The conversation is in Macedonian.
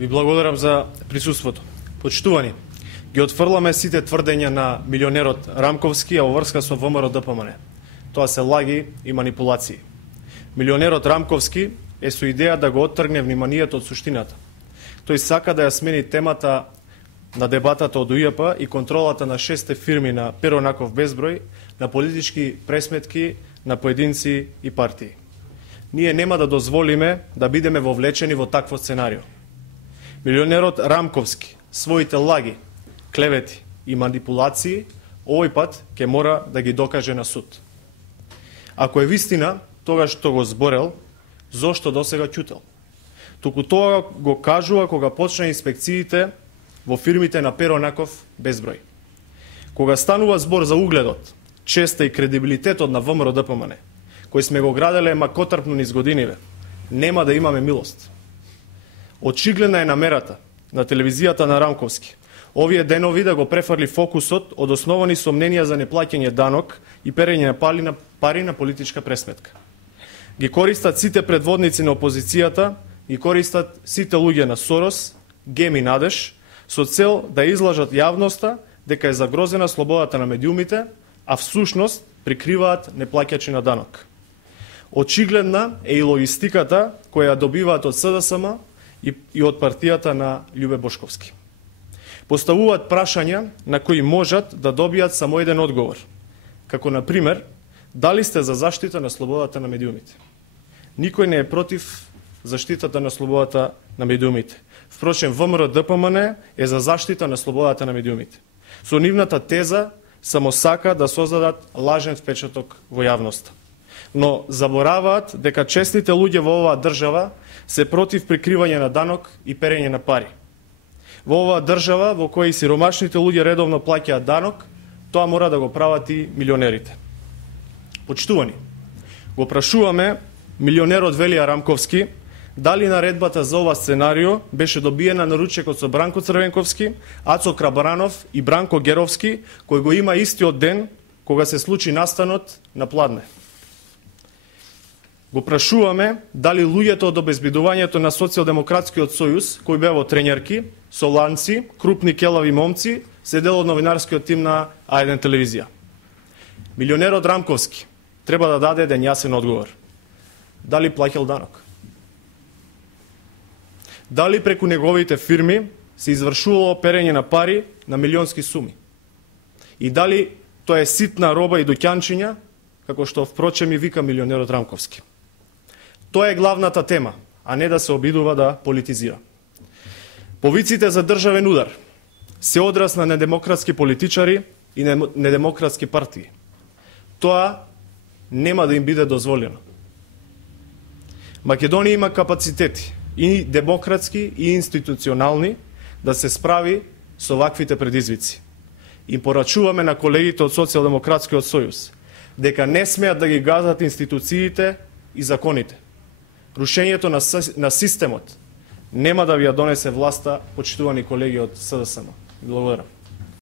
Ви благодарам за присуството. Почитувани, ги отфрламе сите тврдења на милионерот Рамковски, а во врска со ВМРО ДПМН. Тоа се лаги и манипулации. Милионерот Рамковски е со идеја да го оттргне вниманието од суштината. Тој сака да ја смени темата на дебатата од УЈП и контролата на 6 фирми на Перонаков безброј на политички пресметки на поединци и партии. Ние нема да дозволиме да бидеме вовлечени во такво сценарио. Милионерот Рамковски своите лаги, клевети и манипулации овој пат ќе мора да ги докаже на суд. Ако е вистина тоа што го зборел, зошто досега ќутел? Туку тоа го кажува кога почна инспекциите во фирмите на Перонаков безброј. Кога станува збор за угледот, честа и кредибилитетот на ВМРО ДПМН, кој сме го граделе макотрпно низ годиниве, нема да имаме милост. Очигледна е намерата на телевизијата на Рамковски овие денови да го префрли фокусот од основани сомненија за неплаќање данок и перење на пари на политичка пресметка. Ги користат сите предводници на опозицијата, ги користат сите луѓе на Сорос, Гем и Надеж, со цел да излажат јавноста дека е загрозена слободата на медиумите, а всушност прикриваат неплаќачи на данок. Очигледна е и логистиката која ја добиваат од СДСМ и од партијата на Љубе Бошковски. Поставуваат прашања на кои можат да добијат само еден одговор, како на пример, дали сте за заштита на слободата на медиумите? Никој не е против заштитата на слободата на медиумите. Впрочем, ВМРО ДПМН е за заштита на слободата на медиумите. Со нивната теза само сака да создадат лажен впечаток во јавноста. Но забораваат дека честните луѓе во оваа држава се против прикривање на данок и перење на пари. Во оваа држава во која сиромашните луѓе редовно плаќаат данок, тоа мора да го прават и милионерите. Почитувани, го прашуваме милионерот Велија Рамковски дали наредбата за ова сценарио беше добиена на ручекот со Бранко Црвенковски, Ацо Крабаранов и Бранко Геровски, кој го има истиот ден кога се случи настанот на Пладне. Го прашуваме дали луѓето од обезбедувањето на Социјалдемократскиот сојуз, кои беа во тренерки, со ланци, крупни келави момци, се дел од новинарскиот тим на А1 телевизија. Милионерот Рамковски треба да даде еден јасен одговор. Дали плаќал данок? Дали преку неговите фирми се извршувало перење на пари на милионски суми? И дали тоа е ситна роба и доќанчиња, како што впрочем и вика милионерот Рамковски? Тоа е главната тема, а не да се обидува да политизира. Повиците за државен удар се одраз на недемократски политичари и недемократски партии. Тоа нема да им биде дозволено. Македонија има капацитети и демократски и институционални да се справи со ваквите предизвици. Им порачуваме на колегите од Социјалдемократскиот сојуз дека не смеат да ги газат институциите и законите. Рушењето на системот нема да ви ја донесе власта, почитувани колеги од СДСМ. Благодарам.